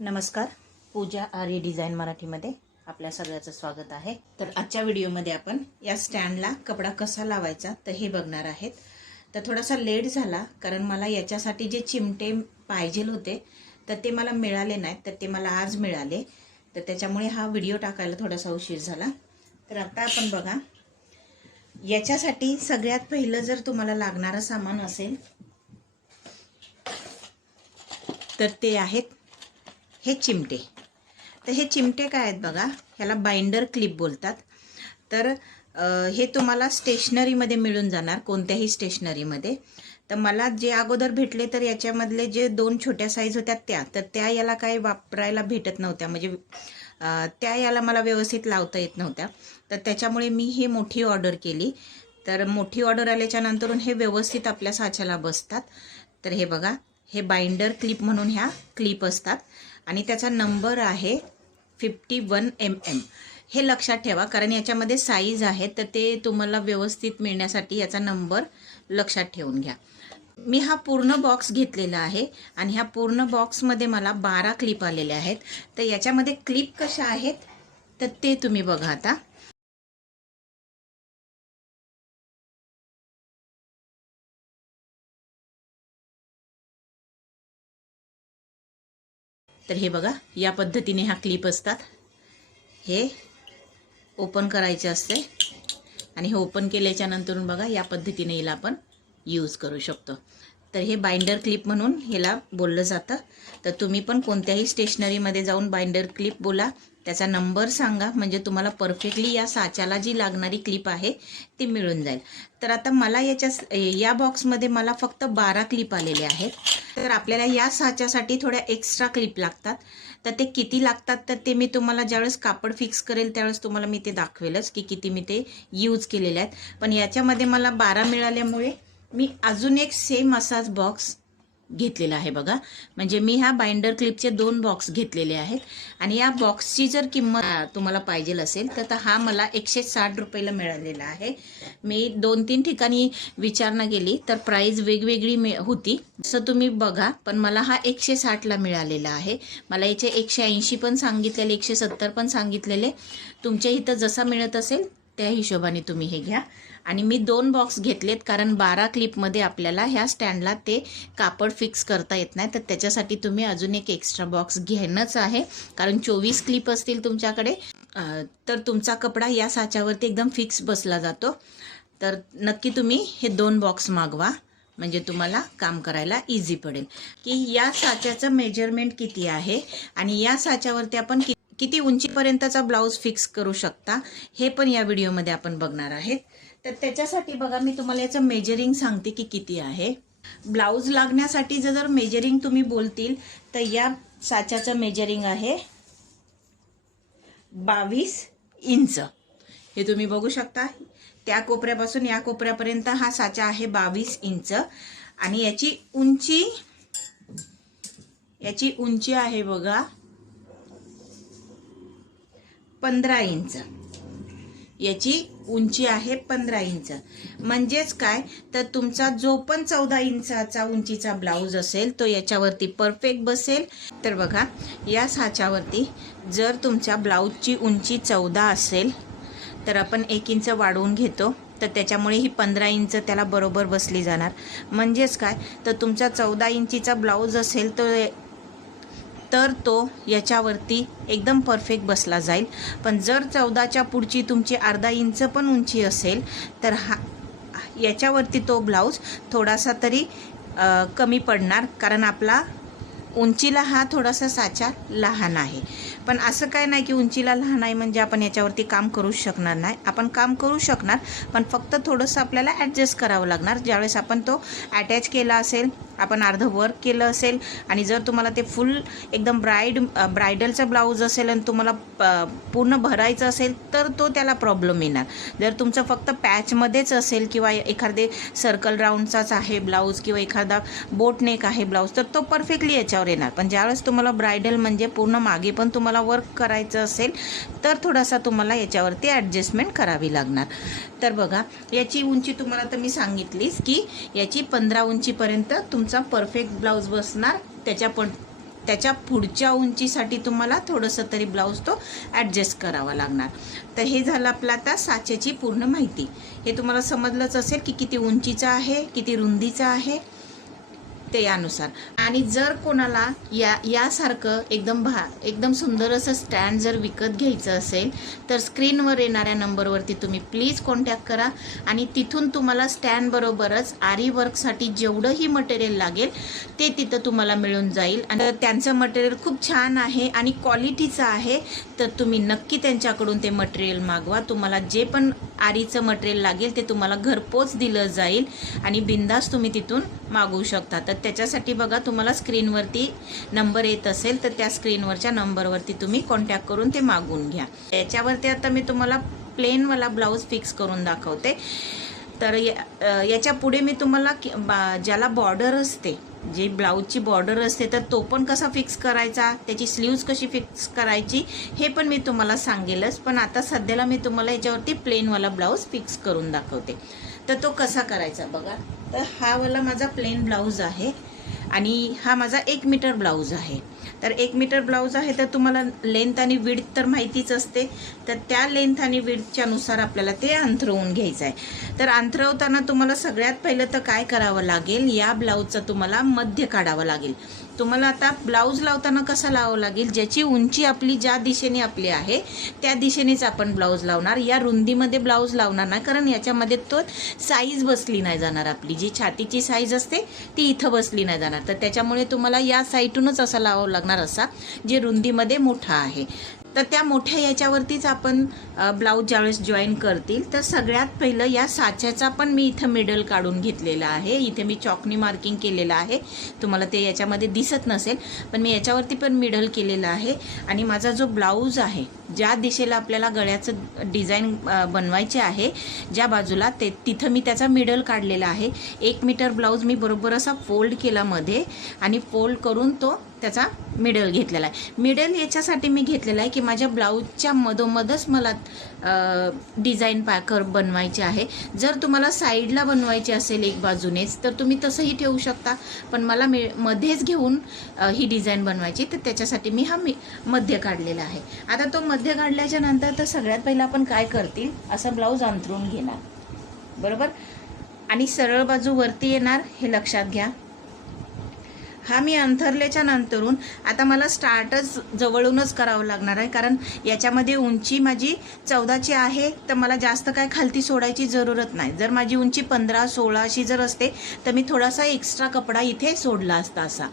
नमस्कार. पूजा आर्य डिझाईन मराठीमध्ये आपल्या सगळ्याचं स्वागत आहे. तर आजच्या व्हिडिओमध्ये आपण या स्टँडला कपडा कसा लावायचा तर हे बघणार आहेत. तर थोडासा लेट झाला कारण मला याच्यासाठी जे चिमटे पाहिजे होते तर ते मला मिळाले नाहीत तर ते मला आज मिळाले. तर त्याच्यामुळे हा व्हिडिओ टाकायला थोडासा उशीर झाला. तर आता आपण बघा. याच्यासाठी सगळ्यात पहिलं जर तुम्हाला लागणारं सामान असेल तर ते आहेत हे चिमटे. तर हे चिमटे काय आहेत बघा ह्याला बाइंडर क्लिप बोलतात. तर हे तुम्हाला स्टेशनरीमध्ये मिळून जाणार कोणत्याही स्टेशनरीमध्ये तर मला जे अगोदर भेटले तर याच्यामधले जे दोन छोट्या साईज होत्या त्या तर त्या याला काही वापरायला भेटत नव्हत्या. म्हणजे त्या याला मला व्यवस्थित लावता येत नव्हत्या. तर त्याच्यामुळे मी ही मोठी ऑर्डर केली. तर मोठी ऑर्डर आल्याच्या नंतरून हे व्यवस्थित आपल्या साच्याला बसतात. तर हे बघा हे बाइंडर क्लिप म्हणून ह्या क्लिप असतात. आणि त्याचा नंबर आहे फिफ्टी वन एम एम हे लक्षात ठेवा कारण याच्यामध्ये साईज आहे तर ते तुम्हाला व्यवस्थित मिळण्यासाठी याचा नंबर लक्षात ठेवून घ्या. मी हा पूर्ण बॉक्स घेतलेला आहे आणि ह्या पूर्ण बॉक्समध्ये मला बारा क्लिप आलेल्या आहेत. तर याच्यामध्ये क्लिप कशा आहेत? तर ते तुम्ही बघा आता. तर हे बघा या पद्धतीने ह्या क्लिप असतात. हे ओपन करायचे असते. आणि हे ओपन केल्याच्या नंतरून बघा या पद्धतीने हिला आपण यूज करू शकतो. तर हे बाइंडर क्लिप म्हणून ह्याला बोललं जातं. तर तुम्ही पण कोणत्याही स्टेशनरीमध्ये जाऊन बाइंडर क्लिप बोला. त्याचा नंबर सांगा. म्हणजे तुम्हाला परफेक्टली या साच्याला जी लागणारी क्लिप आहे ती मिळून जाईल. तर आता मला याच्या या बॉक्समध्ये मला फक्त बारा क्लिप आलेले आहेत. तर आपल्याला या साच्यासाठी थोड्या एक्स्ट्रा क्लिप लागतात. तर ते किती लागतात तर ते मी तुम्हाला ज्यावेळेस कापड फिक्स करेल त्यावेळेस तुम्हाला मी ते दाखवेलच की किती मी ते यूज केलेले आहेत. पण याच्यामध्ये मला बारा मिळाल्यामुळे मी अजून एक सेम असाच बॉक्स घेतलेला आहे बघा. म्हणजे मी ह्या बाइंडर क्लिपचे दोन बॉक्स घेतलेले आहेत. आणि या बॉक्सची जर किंमत तुम्हाला पाहिजे असेल तर हा मला एकशे साठ रुपयाला मिळालेला आहे. मी दोन तीन ठिकाणी विचारणा केली तर प्राईज वेगवेगळी मिळ होती. असं तुम्ही बघा पण मला हा एकशे साठला मिळालेला आहे. मला याचे एकशे ऐंशी पण सांगितलेले एकशे सत्तर पण सांगितलेले. तुमच्या इथं जसा मिळत असेल त्या हिशोबाने तुम्ही हे घ्या. आणि मी दोन बॉक्स घेतलेत कारण बारा क्लिपमध्ये आपल्याला ह्या स्टँडला ते कापड फिक्स करता येत नाही. तर त्याच्यासाठी तुम्ही अजून एक एक्स्ट्रा बॉक्स घेणंच आहे. कारण चोवीस क्लिप असतील तुमच्याकडे तर तुमचा कपडा या साच्यावरती एकदम फिक्स बसला जातो. तर नक्की तुम्ही हे दोन बॉक्स मागवा. म्हणजे तुम्हाला काम करायला इझी पडेल. की या साच्याचं मेजरमेंट किती आहे आणि या साच्यावरती आपण किती उंचीपर्यंतचा ब्लाऊज फिक्स करू शकता हे पण या व्हिडिओमध्ये आपण बघणार आहेत. तर त्याच्यासाठी बघा मी तुम्हाला याचं मेजरिंग सांगते की किती आहे. ब्लाऊज लागण्यासाठी जर मेजरिंग तुम्ही बोलतील तर या साच्याचं मेजरिंग आहे बावीस इंच. हे तुम्ही बघू शकता. त्या कोपऱ्यापासून या कोपऱ्यापर्यंत हा साचा आहे बावीस इंच. आणि याची उंची याची उंची आहे बघा पंधरा इंच. याची उंची आहे पंधरा इंच. म्हणजेच काय? तर तुमचा जो पण चौदा इंचाचा उंचीचा ब्लाऊज असेल तो याच्यावरती परफेक्ट बसेल. तर बघा या साच्यावरती जर तुमच्या ब्लाऊजची उंची चौदा असेल तर आपण एक इंच वाढवून घेतो. तर त्याच्यामुळे ही पंधरा इंच त्याला बरोबर बसली जाणार. म्हणजेच काय? तर तुमचा चौदा इंचीचा ब्लाऊज असेल तो तर तो याच्यावरती एकदम परफेक्ट बसला जाईल. पण जर चौदाच्या पुढची तुमची अर्धा इंच पण उंची असेल तर हा याच्यावरती तो ब्लाऊज थोडासा तरी आ, कमी पडणार. कारण आपला उंचीला हा थोडासा साचा लहान आहे. पण असं काय नाही की उंचीला लहान आहे म्हणजे आपण याच्यावरती काम करूच शकणार नाही. आपण काम करू शकणार पण फक्त थोडंसं आपल्याला ॲडजस्ट करावं लागणार. ज्यावेळेस आपण तो अटॅच केला असेल आपण अर्धं वर्क केलं असेल आणि जर तुम्हाला ते फुल एकदम ब्राईड ब्रायडलचा ब्लाऊज असेल आणि तुम्हाला प- पूर्ण भरायचं असेल तर तो त्याला प्रॉब्लेम येणार. जर तुमचं फक्त पॅचमध्येच असेल किंवा एखादे सर्कल राऊंडचाच आहे ब्लाऊज किंवा एखादा बोटनेक आहे ब्लाऊज तर तो परफेक्टली याच्यावर येणार. पण ज्यावेळेस तुम्हाला ब्रायडल म्हणजे पूर्ण मागे पण तुम्हाला वर्क करायचं असेल तर थोडासा तुम्हाला याच्यावरती ॲडजस्टमेंट करावी लागणार. तर बघा याची उंची तुम्हाला तर मी सांगितलीच की याची पंधरा उंचीपर्यंत तुम तुमचा परफेक्ट ब्लाऊज बसणार. त्याच्या पण त्याच्या पुढच्या उंचीसाठी तुम्हाला थोडंसं तरी ब्लाऊज तो ॲडजस्ट करावा लागणार. तर हे झालं आपलं आता साचेची पूर्ण माहिती. हे तुम्हाला समजलंच असेल की किती उंचीचं आहे किती रुंदीचं आहे. ते यानुसार आणि जर कोणाला या यासारखं एकदम भा एकदम सुंदर असं स्टँड जर विकत घ्यायचं असेल तर स्क्रीनवर येणाऱ्या नंबरवरती तुम्ही प्लीज कॉन्टॅक्ट करा. आणि तिथून तुम्हाला स्टँडबरोबरच आरी वर्कसाठी जेवढंही मटेरियल लागेल ते तिथं तुम्हाला मिळून जाईल. आणि त्यांचं मटेरियल खूप छान आहे आणि क्वालिटीचं आहे तर तुम्ही नक्की त्यांच्याकडून ते मटेरियल मागवा. तुम्हाला जे पण आरीचं मटेरियल लागेल ते तुम्हाला घरपोच दिलं जाईल आणि बिंदास तुम्ही तिथून मागवू शकता. तर त्याच्यासाठी बघा तुम्हाला स्क्रीनवरती नंबर येत असेल तर त्या स्क्रीनवरच्या नंबरवरती तुम्ही कॉन्टॅक्ट करून ते मागवून घ्या. याच्यावरती आता मी तुम्हाला प्लेनवाला ब्लाऊज फिक्स करून दाखवते. तर या- याच्यापुढे मी तुम्हाला बा- ज्याला बॉर्डर असते जे ब्लाऊजची बॉर्डर असते तर तो पण कसा फिक्स करायचा? त्याची स्लीव्ज कशी फिक्स करायची? हे पण मी तुम्हाला सांगेलच. पण आता सध्याला मी तुम्हाला याच्यावरती प्लेनवाला ब्लाऊज फिक्स करून दाखवते. तर तो कसा करायचा बघा. तर हा वाला माझा प्लेन ब्लाऊज आहे. आणि हा माझा एक मीटर ब्लाऊज आहे. तर एक मीटर ब्लाऊज आहे तर तुम्हाला लेंथ आणि विड्थ तर माहितीच असते. तर त्या लेंथ आणि विड्थच्या नुसार आपल्याला ते अंथरवून घ्यायचं आहे. तर अंथरवताना तुम्हाला सगळ्यात पहिलं तर काय करावं लागेल? या ब्लाऊजचा तुम्हाला मध्य काढावं लागेल. तुम्हाला आता ब्लाऊज लावताना कसा लावावं लागेल? ज्याची उंची आपली ज्या दिशेने आपली आहे त्या दिशेनेच आपण ब्लाऊज लावणार. या रुंदीमध्ये ब्लाऊज लावणार नाही कारण याच्यामध्ये तो साईज बसली नाही जाणार आपली. जी छातीची साईज असते ती इथं बसली नाही जाणार. तर त्याच्यामुळे तुम्हाला या साईटूनच असा लावावं लागणार असा जे रुंदीमध्ये मोठा आहे. तर त्या मोठ्या याच्यावरतीच आपण ब्लाऊज ज्यावेळेस जॉईन करतील तर सगळ्यात पहिलं या साच्याचा पण मी इथं मिडल काढून घेतलेला आहे. इथे मी चॉकनी मार्किंग केलेलं आहे. तुम्हाला ते याच्यामध्ये दिसत नसेल पण मी याच्यावरती पण मिडल केलेलं आहे. आणि माझा जो ब्लाऊज आहे ज्या दिशेला आपल्याला गळ्याचं डिझाईन बनवायचे आहे ज्या बाजूला ते तिथं मी त्याचा मिडल काढलेला आहे. एक मीटर ब्लाऊज मी बरोबर असा फोल्ड केला मध्ये आणि फोल्ड करून तो त्याचा मिडल घेतलेला आहे. मिडल याच्यासाठी मी घेतलेला आहे की माझ्या ब्लाऊजच्या मधोमधच मला डिझाईन पॅकर बनवायचे आहे. जर तुम्हाला साईडला बनवायची असेल एक बाजूनेच तर तुम्ही तसंही ठेवू शकता. पण मला मे मध्येच घेऊन ही डिझाईन बनवायची तर त्याच्यासाठी मी हा मी मध्य काढलेला आहे. आता तो मध्य काढल्याच्या नंतर तर सगळ्यात पहिलं आपण काय करतील? असा ब्लाऊज अंथरून घेणार. बरोबर? आणि सरळ बाजू वरती येणार हे लक्षात घ्या. हा मी अंथरल्याच्या नंतरून आता मला स्टार्टच जवळूनच करावं लागणार आहे. कारण याच्यामध्ये उंची माझी चौदाची आहे तर मला जास्त काय खालती सोडायची जरूरत नाही. जर माझी उंची पंधरा सोळाशी जर असते तर मी थोडासा एक्स्ट्रा कपडा इथे सोडला असता असा.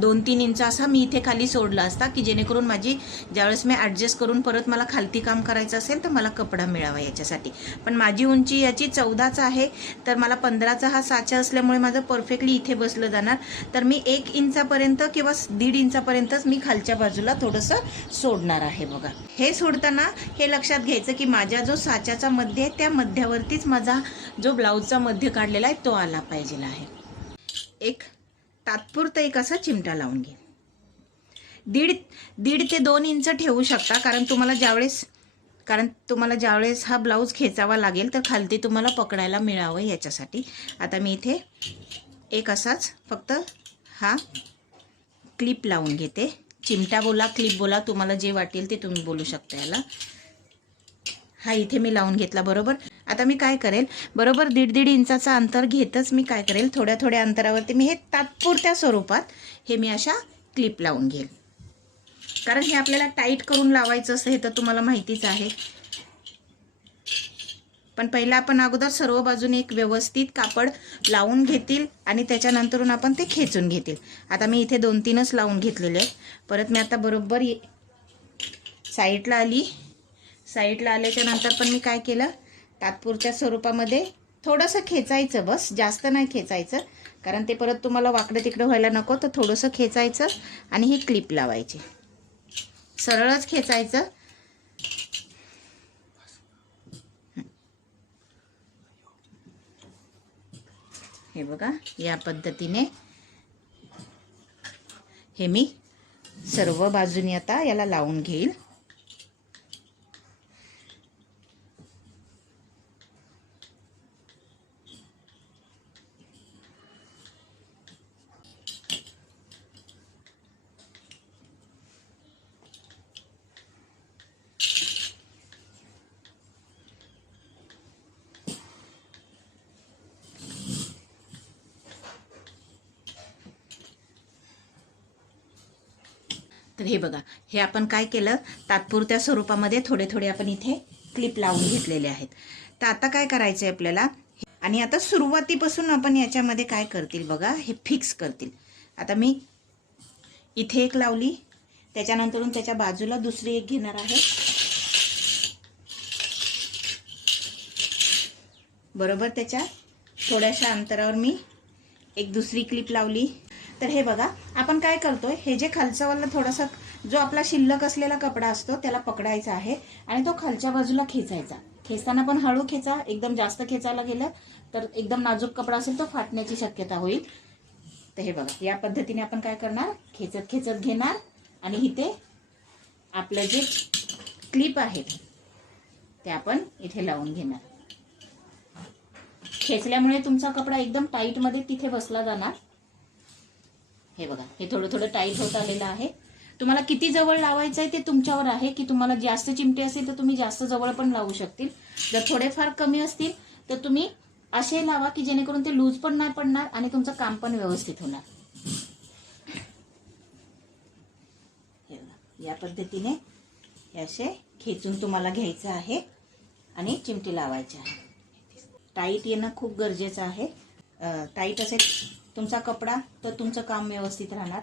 दोन तीन इंच असा मी इथे खाली सोडला असता की जेणेकरून माझी ज्यावेळेस मी ॲडजस्ट करून परत मला खालती काम करायचं असेल तर मला कपडा मिळावा याच्यासाठी. पण माझी उंची याची चौदाच आहे तर मला पंधराचा हा साचा असल्यामुळे माझं परफेक्टली इथे बसलं जाणार. तर मी एक इंचापर्यंत किंवा दीड इंचापर्यंतच मी खालच्या बाजूला थोडंसं सोडणार आहे बघा. हे सोडताना हे लक्षात घ्यायचं की माझ्या जो साच्याचा मध्य आहे त्या मध्यावरतीच माझा जो ब्लाऊजचा मध्य काढलेला आहे तो आला पाहिजे आहे. एक तात्पुरता एक असा चिमटा लावून घेईन दीड दीड ते दोन इंच ठेवू शकता कारण तुम्हाला ज्यावेळेस कारण तुम्हाला ज्यावेळेस हा ब्लाऊज खेचावा लागेल तर खालती तुम्हाला पकडायला मिळावं याच्यासाठी. आता मी इथे एक असाच फक्त हा क्लिप लावून घेते. चिमटा बोला क्लिप बोला तुम्हाला जे वाटेल ते तुम्ही बोलू शकता याला. हा इथे मी लावून घेतला बरोबर? आता मी काय करेल? बरोबर दीड दीड इंचाचा अंतर घेतच मी काय करेल? थोड्या थोड्या अंतरावरती मी हे तात्पुरत्या स्वरूपात हे मी अशा क्लिप लावून घेईल. कारण हे आपल्याला टाईट करून लावायचं असं हे तर तुम्हाला माहितीच आहे. पण पहिला आपण अगोदर सर्व बाजूने एक व्यवस्थित कापड लावून घेतील आणि त्याच्यानंतरून आपण ते खेचून घेतील. आता मी इथे दोन तीनच लावून घेतलेले आहेत. परत मी आता बरोबर ये- साईडला आली. साईडला आल्याच्यानंतर पण मी काय केलं? तात्पुरच्या स्वरूपामध्ये थोडंसं खेचायचं बस. जास्त नाही खेचायचं. कारण ते परत तुम्हाला वाकडं तिकडं व्हायला नको. तर थोडंसं खेचायचं आणि ही क्लिप लावायची. सरळच खेचायचं. हे बघा या पद्धतीने हे मी सर्व बाजूनी आता याला लावून घेईल. तर हे बघा हे आपण काय केलं? तात्पुरत्या स्वरूपामध्ये थोडे थोडे आपण इथे क्लिप लावून घेतलेले आहेत. तर आता काय करायचं आहे आपल्याला? आणि आता सुरुवातीपासून आपण याच्यामध्ये काय करतील बघा? हे फिक्स करतील. आता मी इथे एक लावली. त्याच्यानंतरून त्याच्या बाजूला दुसरी एक घेणार आहे. बरोबर? त्याच्या थोड्याशा अंतरावर मी एक दुसरी क्लिप लावली. तर हे बघा आपण काय करतोय हे जे खालचावाला थोडासा जो आपला शिल्लक असलेला कपडा असतो त्याला पकडायचा आहे आणि तो खालच्या बाजूला खेचायचा. खेचताना पण हळू खेचा एकदम जास्त खेचायला गेलं तर एकदम नाजूक कपडा असेल तो फाटण्याची शक्यता होईल. तर हे बघा या पद्धतीने आपण काय करणार? खेचत खेचत घेणार आणि इथे आपलं जे क्लिप आहेत ते आपण इथे लावून घेणार. खेचल्यामुळे तुमचा कपडा एकदम टाईटमध्ये तिथे बसला जाणार. हे बघा हे थोडं थोडं टाईट होत आलेलं आहे. तुम्हाला किती जवळ लावायचं आहे ते तुमच्यावर आहे की तुम्हाला जास्त चिमटे असेल तर तुम्ही जास्त जवळ पण लावू शकतील. जर थोडेफार कमी असतील तर तुम्ही असे लावा की जेणेकरून ते लूज पण नाही पडणार आणि तुमचं काम पण व्यवस्थित होणार. हे या पद्धतीने हे असे खेचून तुम्हाला घ्यायचं आहे आणि चिमटी लावायची आहे टाईट येणं खूप गरजेचं आहे. टाईट असेल तुमचा कपडा तर तुमचं काम व्यवस्थित राहणार.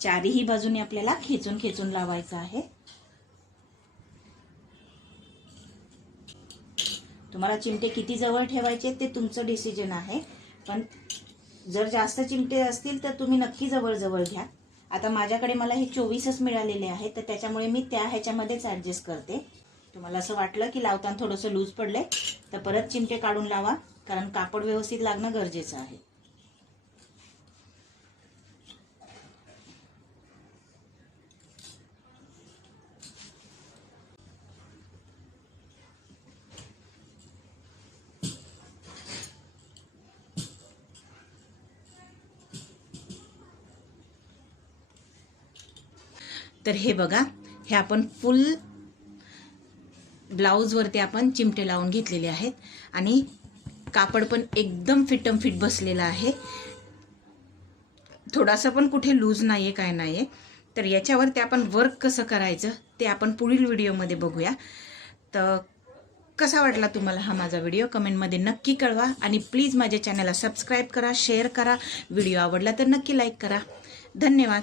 चारीही बाजूने आपल्याला खेचून खेचून लावायचं आहे. तुम्हाला चिमटे किती जवळ ठेवायचे ते तुमचं डिसिजन आहे. पण जर जास्त चिमटे असतील तर तुम्ही नक्की जवळ जवळ घ्या. आता माझ्याकडे मला हे चोवीसच मिळालेले आहेत तर त्याच्यामुळे मी त्या ह्याच्यामध्येच ॲडजस्ट करते. तुम्हाला असं वाटलं की लावताना थोडंसं लूज पडले तर परत चिमटे काढून लावा कारण कापड व्यवस्थित लागणं गरजेचं आहे. तर हे बघा हे आपण फुल ब्लाऊजवरती आपण चिमटे लावून घेतलेले आहेत. आणि कापड पण एकदम फिटम फिट बसलेलं आहे. थोडासा पण कुठे लूज नाही आहे काय नाही आहे तर याच्यावरती आपण वर्क कसं करायचं ते आपण पुढील व्हिडिओमध्ये बघूया. तर कसा वाटला तुम्हाला हा माझा व्हिडिओ? कमेंटमध्ये नक्की कळवा. आणि प्लीज माझ्या चॅनलला सबस्क्राईब करा शेअर करा. व्हिडिओ आवडला तर नक्की लाईक करा. धन्यवाद.